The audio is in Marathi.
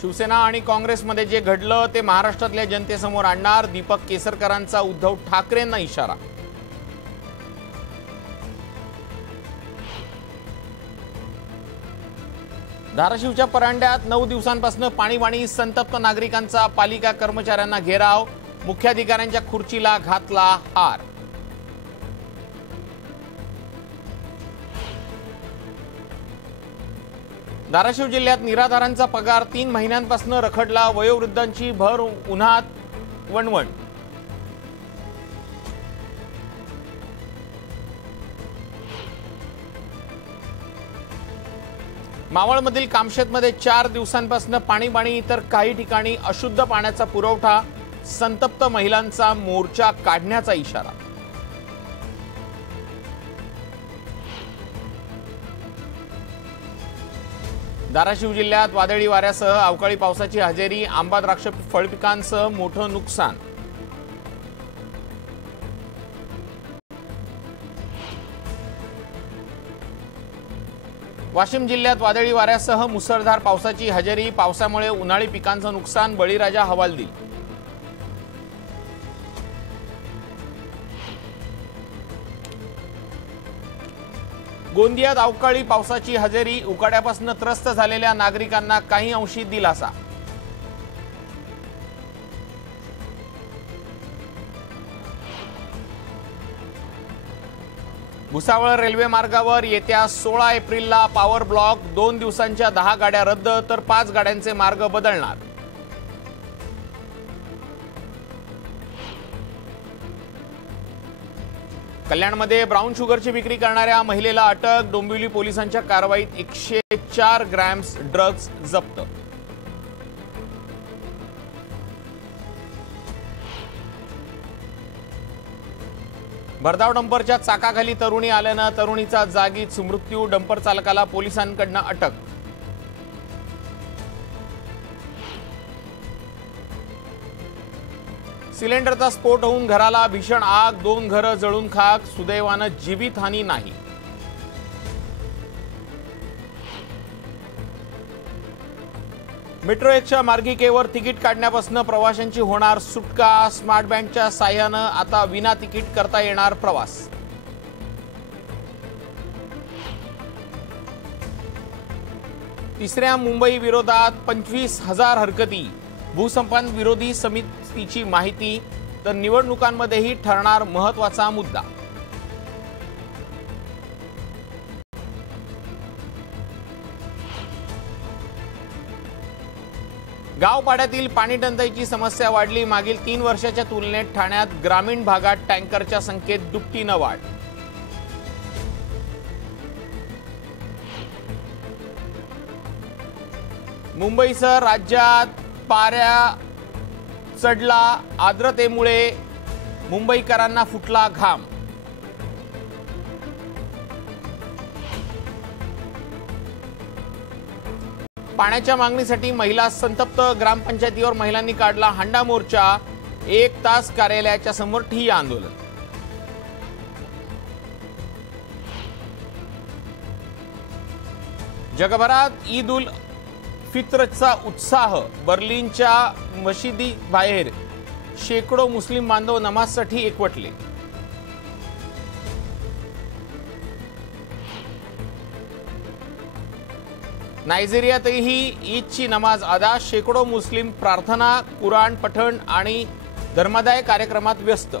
शिवसेना आणि काँग्रेसमध्ये जे घडलं ते महाराष्ट्रातल्या जनतेसमोर आणणार, दीपक केसरकरांचा उद्धव ठाकरेंना इशारा। धाराशिवच्या परांड्यात 9 दिवसांपासून पाणीवाणी, संतप्त नागरिकांचा पालिका कर्मचाऱ्यांना घेराव, मुख्याधिकाऱ्यांच्या खुर्चीला घातला हार। धाराशिव जिल्ह्यात निराधारांचा पगार 3 महिन्यांपासून रखडला, वयोवृद्धांची भर उन्हात वणवण। मावळमधील कामशेतमध्ये 4 दिवसांपासून पाणीवाणी, तर काही ठिकाणी अशुद्ध पाण्याचा पुरवठा, संतप्त महिलांचा मोर्चा काढण्याचा इशारा। धाराशिव जिल्ह्यात वादळी वाऱ्यासह अवकाळी पावसाची हजेरी, आंबा द्राक्ष फळपिकांसह मोठं नुकसान। वाशिम जिल्ह्यात वादळी वाऱ्यासह मुसळधार पावसाची हजेरी, पावसामुळे उन्हाळी पिकांचं नुकसान, बळीराजा हवालदिल। गोंदियात अवकाळी पावसाची हजेरी, उकाड्यापासून त्रस्त झालेल्या नागरिकांना काही अंशी दिलासा। भुसावळ रेल्वे मार्गावर येत्या 16 एप्रिलला पॉवर ब्लॉक, 2 दिवसांच्या 10 गाड्या रद्द, तर 5 गाड्यांचे मार्ग बदलणार। कल्याणमध्ये ब्राऊन शुगरची विक्री करणाऱ्या महिलेला अटक, डोंबिवली पोलिसांच्या कारवाईत 104 ग्रॅम्स ड्रग्ज जप्त। भरधाव डंपरच्या चाकाखाली तरुणी आल्यानं तरुणीचा जागीच मृत्यू, डंपर चालकाला पोलिसांकडून अटक। सिलेंडरचा स्फोट होऊन घराला भीषण आग, 2 घरं जळून खाक, सुदैवानं जीवितहानी नाही। मेट्रो 1च्या मार्गिकेवर तिकीट काढण्यापासून प्रवाशांची होणार सुटका, स्मार्ट बँडच्या साह्यानं आता विना तिकीट करता येणार प्रवास। तिसऱ्या मुंबई विरोधात 25,000 हरकती, भूसंपादन विरोधी समितीची माहिती, तर निवडणुकांमध्येही ठरणार महत्त्वाचा मुद्दा। गावपाड्यातील पाणी टंचाईची समस्या वाढली, मागील 3 वर्षाच्या तुलनेत ठाण्यात ग्रामीण भागात टँकरच्या संख्येत दुपटीनं वाढ। मुंबईसह राज्यात पारा चढला, आर्द्रतेमुळे मुंबईकरांना फुटला घाम। पाण्याच्या मागणीसाठी महिला संतप्त, ग्रामपंचायतीवर महिलांनी काढला हांडा मोर्चा, 1 तास कार्यालयाच्या समोर ठिय्या आंदोलन। जगभरात ईद उल फित्रचा उत्साह, बर्लिनच्या मशिदीबाहेर शेकडो मुस्लिम बांधव नमाजसाठी एकवटले। नायजेरियातही ईदची नमाज अदा, शेकडो मुस्लिम प्रार्थना, कुराण पठण आणि धर्मदाय कार्यक्रमात व्यस्त।